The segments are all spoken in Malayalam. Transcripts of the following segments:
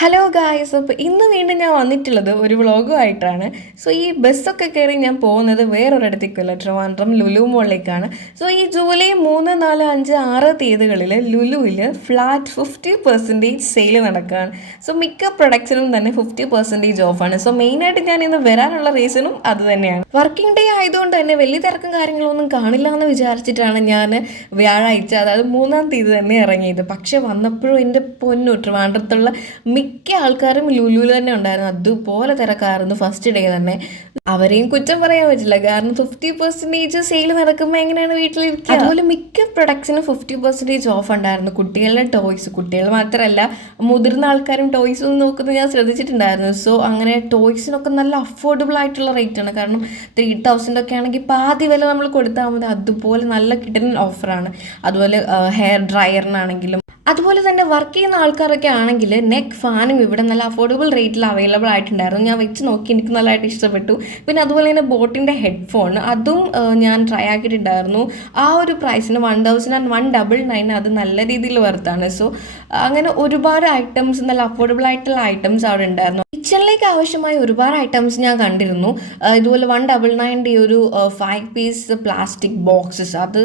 ഹലോ ഗായ്സ്, അപ്പോൾ ഇന്ന് വീണ്ടും ഞാൻ വന്നിട്ടുള്ളത് ഒരു വ്ളോഗുമായിട്ടാണ്. സോ ഈ ബസ്സൊക്കെ കയറി ഞാൻ പോകുന്നത് വേറൊരിടത്തേക്കല്ല, ട്രിവാൻഡ്രം ലുലു മോളിലേക്കാണ്. സോ ഈ ജൂലൈ 3, 4, 5, 6 തീയതികളിൽ ലുലുവിൽ ഫ്ലാറ്റ് 50% സെയിൽ നടക്കുകയാണ്. സോ മിക്ക പ്രൊഡക്ട്സിനും തന്നെ 50% ഓഫാണ്. സോ മെയിനായിട്ട് ഞാൻ ഇന്ന് വരാനുള്ള റീസണും അത് തന്നെയാണ്. വർക്കിംഗ് ഡേ ആയതുകൊണ്ട് തന്നെ വലിയ തിരക്കും കാര്യങ്ങളൊന്നും കാണില്ല എന്ന് വിചാരിച്ചിട്ടാണ് ഞാൻ വ്യാഴാഴ്ച, അതായത് 3-ാം തീയതി തന്നെ ഇറങ്ങിയത്. പക്ഷെ വന്നപ്പോഴും എൻ്റെ പൊന്നു, ട്രിവാൻഡ്രത്തുള്ള മിക്ക ആൾക്കാരും ലുലുവിൽ തന്നെ ഉണ്ടായിരുന്നു. അതുപോലെ തിരക്കായിരുന്നു ഫസ്റ്റ് ഡേ തന്നെ. അവരെയും കുറ്റം പറയാൻ പറ്റില്ല, കാരണം 50% സെയിൽ നടക്കുമ്പോൾ എങ്ങനെയാണ് വീട്ടിലിരിക്കുക. അതുപോലെ മിക്ക പ്രൊഡക്ട്സിനും 50% ഓഫ് ഉണ്ടായിരുന്നു. കുട്ടികളുടെ ടോയ്സ്, കുട്ടികൾ മാത്രമല്ല മുതിർന്ന ആൾക്കാരും ടോയ്സ് ഒന്നും നോക്കുന്നത് ഞാൻ ശ്രദ്ധിച്ചിട്ടുണ്ടായിരുന്നു. സോ അങ്ങനെ ടോയ്സിനൊക്കെ നല്ല അഫോർഡബിൾ ആയിട്ടുള്ള റേറ്റ് ആണ്. കാരണം 3000 ഒക്കെ ആണെങ്കിൽ പാതി വില നമ്മൾ കൊടുത്താൽ മതി. അതുപോലെ നല്ല കിട്ടുന്ന ഓഫറാണ്. അതുപോലെ ഹെയർ ഡ്രയറിനാണെങ്കിലും, അതുപോലെ തന്നെ വർക്ക് ചെയ്യുന്ന ആൾക്കാരൊക്കെ ആണെങ്കിൽ നെക്ക് ഫാനും ഇവിടെ നല്ല അഫോർഡബിൾ റേറ്റിൽ അവൈലബിൾ ആയിട്ടുണ്ടായിരുന്നു. ഞാൻ വെച്ച് നോക്കി, എനിക്ക് നല്ലതായിട്ട് ഇഷ്ടപ്പെട്ടു. പിന്നെ അതുപോലെ തന്നെ ബോട്ടിൻ്റെ ഹെഡ്ഫോൺ, അതും ഞാൻ ട്രൈ ആക്കിയിട്ടുണ്ടായിരുന്നു. ആ ഒരു പ്രൈസിന് 1199 അത് നല്ല രീതിയിൽ വർത്താണ്. സോ അങ്ങനെ ഒരുപാട് ഐറ്റംസ്, നല്ല അഫോർഡബിൾ ആയിട്ടുള്ള ഐറ്റംസ് അവിടെ ഉണ്ടായിരുന്നു. കിച്ചണിലേക്ക് ആവശ്യമായ ഒരുപാട് ഐറ്റംസ് ഞാൻ കണ്ടിരുന്നു. ഇതുപോലെ 199 ഈ ഒരു 5 പീസ് പ്ലാസ്റ്റിക് ബോക്സസ്, അത്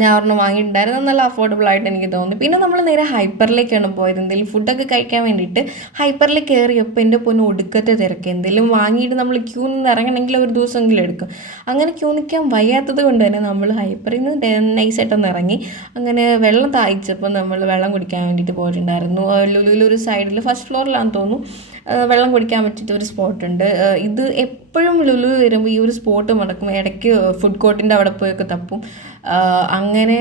ഞാൻ ഒരെണ്ണം വാങ്ങിയിട്ടുണ്ടായിരുന്നു. നല്ല അഫോർഡബിൾ ആയിട്ട് എനിക്ക് തോന്നി. പിന്നെ നമ്മൾ നേരെ ഹൈപ്പറിലേക്കാണ് പോയത്. എന്തെങ്കിലും ഫുഡൊക്കെ കഴിക്കാൻ വേണ്ടിയിട്ട് ഹൈപ്പറിൽ കയറിയപ്പോൾ എൻ്റെ പൊന്ന് ഒടുക്കത്തെ തിരക്ക്. എന്തെങ്കിലും വാങ്ങിയിട്ട് നമ്മൾ ക്യൂ നിന്ന് ഇറങ്ങണമെങ്കിൽ ഒരു ദിവസമെങ്കിലും എടുക്കും. അങ്ങനെ ക്യൂ നിൽക്കാൻ വയ്യാത്തത് കൊണ്ട് തന്നെ നമ്മൾ ഹൈപ്പറിൽ നിന്ന് നൈസായിട്ടൊന്ന് ഇറങ്ങി. അങ്ങനെ വെള്ളം താഴ്ചപ്പോൾ നമ്മൾ വെള്ളം കുടിക്കാൻ വേണ്ടിയിട്ട് പോയിട്ടുണ്ടായിരുന്നു. ലുലുവിലൊരു സൈഡിൽ ഫസ്റ്റ് ഫ്ലോറിലാണെന്ന് തോന്നുന്നു വെള്ളം കുടിക്കാൻ പറ്റിയിട്ട് ഒരു സ്പോട്ടുണ്ട്. ഇത് എപ്പോഴും ലുലു വരുമ്പോൾ ഈ ഒരു സ്പോട്ട് നടക്കും. ഇടയ്ക്ക് ഫുഡ് കോർട്ടിൻ്റെ അവിടെ പോയൊക്കെ തപ്പും. അങ്ങനെ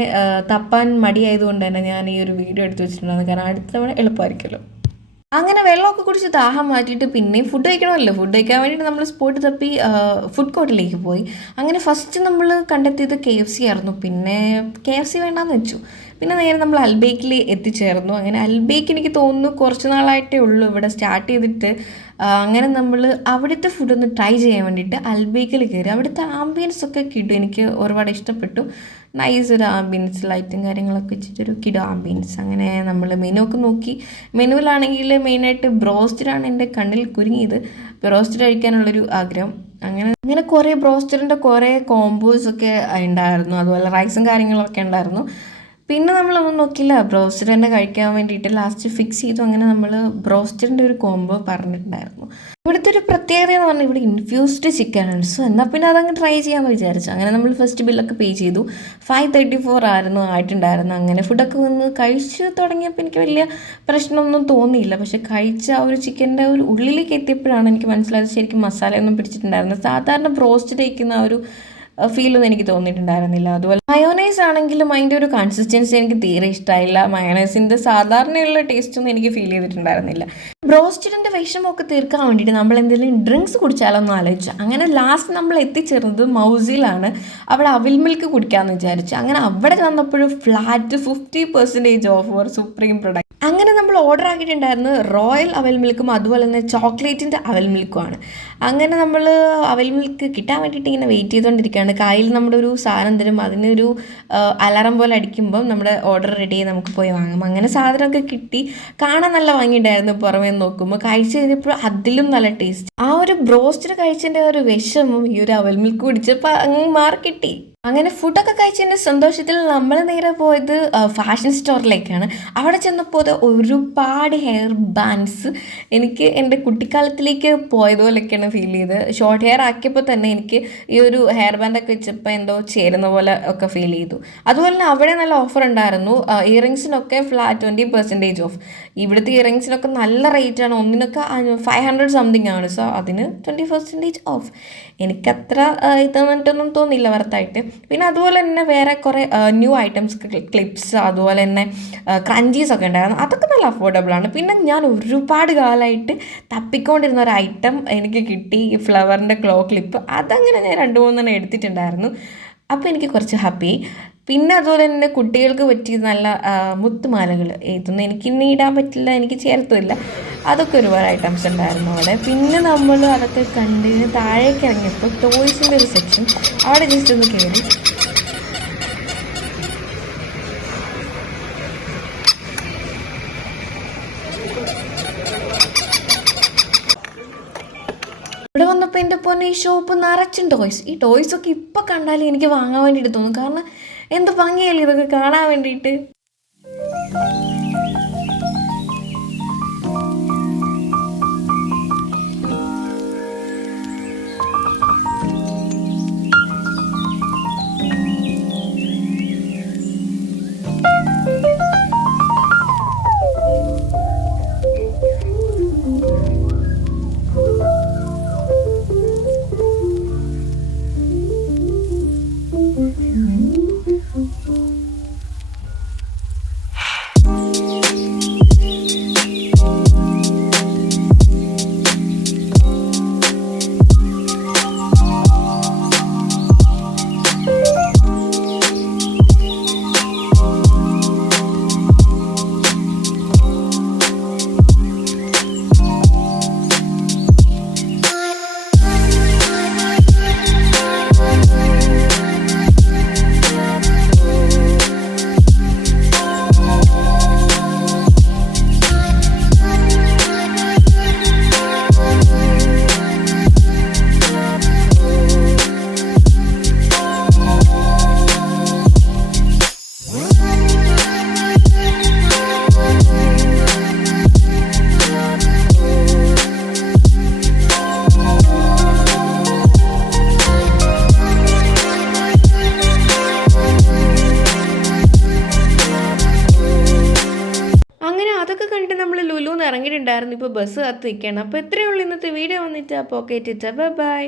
തപ്പാൻ മടിയായതുകൊണ്ട് തന്നെ ഞാൻ ഈ ഒരു വീഡിയോ എടുത്ത് വെച്ചിട്ടുണ്ടായിരുന്നു. കാരണം അടുത്ത തവണ എളുപ്പമായിരിക്കുമല്ലോ. അങ്ങനെ വെള്ളമൊക്കെ കുടിച്ച് ദാഹം മാറ്റിയിട്ട് പിന്നെയും ഫുഡ് കഴിക്കണമല്ലോ. ഫുഡ് കഴിക്കാൻ വേണ്ടിയിട്ട് നമ്മൾ സ്പോട്ട് തപ്പി ഫുഡ് കോർട്ടിലേക്ക് പോയി. അങ്ങനെ ഫസ്റ്റ് നമ്മൾ കണ്ടെത്തിയത് KFC ആയിരുന്നു. പിന്നെ KFC വേണ്ടാന്ന് വെച്ചു. പിന്നെ നേരെ നമ്മൾ അൽബേക്കിൽ എത്തിച്ചേർന്നു. അങ്ങനെ അൽബേക്ക് എനിക്ക് തോന്നുന്നു കുറച്ച് നാളായിട്ടേ ഉള്ളൂ ഇവിടെ സ്റ്റാർട്ട് ചെയ്തിട്ട്. അങ്ങനെ നമ്മൾ അവിടുത്തെ ഫുഡൊന്ന് ട്രൈ ചെയ്യാൻ വേണ്ടിയിട്ട് അൽബേക്കിൽ കയറി. അവിടുത്തെ ആംബിയൻസ് ഒക്കെ കിട്ടും, എനിക്ക് ഒരുപാട് ഇഷ്ടപ്പെട്ടു. നൈസ് ഒരു ആംബിയൻസ്, ലൈറ്റും കാര്യങ്ങളൊക്കെ വെച്ചിട്ടൊരു കിടു ആംബിയൻസ്. അങ്ങനെ നമ്മൾ മെനു ഒക്കെ നോക്കി. മെനുവിലാണെങ്കിൽ മെയിനായിട്ട് ബ്രോസ്റ്റഡാണ് എൻ്റെ കണ്ണിൽ കുരുങ്ങിയത്. ബ്രോസ്റ്റഡ് കഴിക്കാനുള്ളൊരു ആഗ്രഹം. അങ്ങനെ കുറേ ബ്രോസ്റ്റഡിൻ്റെ കുറേ കോംബോസ് ഒക്കെ ഉണ്ടായിരുന്നു. അതുപോലെ റൈസും കാര്യങ്ങളൊക്കെ ഉണ്ടായിരുന്നു. പിന്നെ നമ്മളൊന്നും നോക്കില്ല, ബ്രോസ്റ്റഡ് തന്നെ കഴിക്കാൻ വേണ്ടിയിട്ട് ലാസ്റ്റ് ഫിക്സ് ചെയ്തു. അങ്ങനെ നമ്മൾ ബ്രോസ്റ്റഡിൻ്റെ ഒരു കോംബോ പറഞ്ഞിട്ടുണ്ടായിരുന്നു. ഇവിടുത്തെ ഒരു പ്രത്യേകത എന്ന് പറഞ്ഞാൽ ഇവിടെ ഇൻഫ്യൂസ്ഡ് ചിക്കനാണ്. സോ എന്നാൽ പിന്നെ അതങ്ങ് ട്രൈ ചെയ്യാമെന്ന് വിചാരിച്ചു. അങ്ങനെ നമ്മൾ ഫസ്റ്റ് ബില്ലൊക്കെ പേ ചെയ്തു. 534 ആയിരുന്നു ആയിട്ടുണ്ടായിരുന്നു. അങ്ങനെ ഫുഡൊക്കെ വന്ന് കഴിച്ച് തുടങ്ങിയപ്പോൾ എനിക്ക് വലിയ പ്രശ്നമൊന്നും തോന്നിയില്ല. പക്ഷേ കഴിച്ച ആ ഒരു ചിക്കൻ്റെ ഒരു ഉള്ളിലേക്ക് എത്തിയപ്പോഴാണ് എനിക്ക് മനസ്സിലായത് ശരിക്കും മസാലയൊന്നും പിടിച്ചിട്ടുണ്ടായിരുന്നു. സാധാരണ ബ്രോസ്റ്റഡ് കഴിക്കുന്ന ആ ഒരു ഫീലൊന്നും എനിക്ക് തോന്നിയിട്ടുണ്ടായിരുന്നില്ല. അതുപോലെ മയോനൈസ് ആണെങ്കിലും അതിൻ്റെ ഒരു കൺസിസ്റ്റൻസി എനിക്ക് തീരെ ഇഷ്ടമായില്ല. മയോനൈസിൻ്റെ സാധാരണയുള്ള ടേസ്റ്റൊന്നും എനിക്ക് ഫീൽ ചെയ്തിട്ടുണ്ടായിരുന്നില്ല. ബ്രോസ്റ്റഡിൻ്റെ വിഷമമൊക്കെ തീർക്കാൻ വേണ്ടിയിട്ട് നമ്മൾ എന്തെങ്കിലും ഡ്രിങ്ക്സ് കുടിച്ചാലോന്ന് ആലോചിച്ചു. അങ്ങനെ ലാസ്റ്റ് നമ്മൾ എത്തിച്ചേർന്നത് മൗസിലാണ്. അവിടെ അവിൽ മിൽക്ക് കുടിക്കാമെന്ന് വിചാരിച്ചു. അങ്ങനെ അവിടെ വന്നപ്പോഴും flat 50% off for supreme product. അങ്ങനെ നമ്മൾ ഓർഡർ ആക്കിയിട്ടുണ്ടായിരുന്നു റോയൽ അവൽ മിൽക്കും അതുപോലെ തന്നെ ചോക്ലേറ്റിൻ്റെ അവൽ മിൽക്കുമാണ്. അങ്ങനെ നമ്മൾ അവൽ മിൽക്ക് കിട്ടാൻ വേണ്ടിയിട്ട് ഇങ്ങനെ വെയിറ്റ് ചെയ്തുകൊണ്ടിരിക്കുകയാണ്. കയ്യിൽ നമ്മുടെ ഒരു സാധനം തരും, അതിനൊരു അലാറം പോലെ അടിക്കുമ്പോൾ നമ്മുടെ ഓർഡർ റെഡി ആയി നമുക്ക് പോയി വാങ്ങാം. അങ്ങനെ സാധനമൊക്കെ കിട്ടി. കാണാൻ നല്ല ഭംഗിയുണ്ടായിരുന്നു. പുറമേ നോക്കുമ്പോൾ കഴിച്ച് കഴിഞ്ഞപ്പോൾ അതിലും നല്ല ടേസ്റ്റ്. ആ ഒരു ബ്രോസ്റ്റഡ് കഴിച്ചതിൻ്റെ ഒരു വിഷമം ഈ ഒരു അവൽ മിൽക്ക് കുടിച്ചപ്പോൾ അങ്ങ് മാറി കിട്ടി. അങ്ങനെ ഫുഡൊക്കെ കഴിച്ചതിൻ്റെ സന്തോഷത്തിൽ നമ്മൾ നേരെ പോയത് ഫാഷൻ സ്റ്റോറിലേക്കാണ്. അവിടെ ചെന്നപ്പോൾ ഒരുപാട് ഹെയർ ബാൻഡ്സ്, എനിക്ക് എൻ്റെ കുട്ടിക്കാലത്തിലേക്ക് പോയതുപോലെയൊക്കെയാണ് ഫീൽ ചെയ്ത്. ഷോർട്ട് ഹെയർ ആക്കിയപ്പോൾ തന്നെ എനിക്ക് ഈ ഒരു ഹെയർ ബാൻഡൊക്കെ വെച്ചപ്പോൾ എന്തോ ചേരുന്ന പോലെ ഒക്കെ ഫീൽ ചെയ്തു. അതുപോലെ തന്നെ അവിടെ നല്ല ഓഫർ ഉണ്ടായിരുന്നു. ഇയറിങ്സിനൊക്കെ ഫ്ലാറ്റ് 20% ഓഫ്. ഇവിടുത്തെ ഇയറിങ്സിനൊക്കെ നല്ല റേറ്റാണ്. ഒന്നിനൊക്കെ 500 സംതിങ് ആണ്. സോ അതിന് 20% ഓഫ്. എനിക്കത്ര ഇതൊന്നും തോന്നിയില്ല വർത്തായിട്ട്. പിന്നെ അതുപോലെ തന്നെ വേറെ കുറേ ന്യൂ ഐറ്റംസ്, ക്ലിപ്സ്, അതുപോലെ തന്നെ ക്രഞ്ചീസ് ഒക്കെ ഉണ്ടായിരുന്നു. അതൊക്കെ നല്ല അഫോർഡബിളാണ്. പിന്നെ ഞാൻ ഒരുപാട് കാലമായിട്ട് തപ്പിക്കൊണ്ടിരുന്ന ഒരു ഐറ്റം എനിക്ക് കിട്ടി, ഈ ഫ്ലവറിൻ്റെ ക്ലോ ക്ലിപ്പ്. അതങ്ങനെ ഞാൻ 2-3 എടുത്തിട്ടുണ്ടായിരുന്നു. അപ്പോൾ എനിക്ക് കുറച്ച് ഹാപ്പി. പിന്നെ അതുപോലെ തന്നെ കുട്ടികൾക്ക് പറ്റിയ നല്ല മുത്തുമാലകൾ, ഇതൊന്നും എനിക്കിനി ഇടാൻ പറ്റില്ല, എനിക്ക് ചേർത്തുമില്ല. അതൊക്കെ ഒരുപാട് ഐറ്റംസ് ഉണ്ടായിരുന്നു അവിടെ. പിന്നെ നമ്മൾ അതൊക്കെ കണ്ടിന് താഴേക്ക് ഇറങ്ങിയപ്പോൾ ടോയ്സിൻ്റെ ഒരു സെക്ഷൻ, അവിടെ ജസ്റ്റ് ഒന്ന് കയറി. ഇവിടെ വന്നപ്പോൾ എൻ്റെ പൊന്നെ ഈ ഷോപ്പ് നിറച്ചും ടോയ്സ്. ഈ ടോയ്സൊക്കെ ഇപ്പോൾ കണ്ടാലും എനിക്ക് വാങ്ങാൻ വേണ്ടിയിട്ട് തോന്നും. കാരണം എന്ത് ഭംഗിയല്ലേ ഇതൊക്കെ കാണാൻ വേണ്ടിയിട്ട്. അങ്ങനെ അതൊക്കെ കണ്ടിട്ട് നമ്മൾ ലുലുന്ന് ഇറങ്ങിയിട്ടുണ്ടായിരുന്നു. ഇപ്പോൾ ബസ് കാത്ത് നിൽക്കുകയാണ്. അപ്പോൾ ഇത്രയേ ഉള്ളൂ ഇന്നത്തെ വീഡിയോ വന്നിട്ട്. അപ്പോൾ ഓക്കെ, ബൈ ബൈ.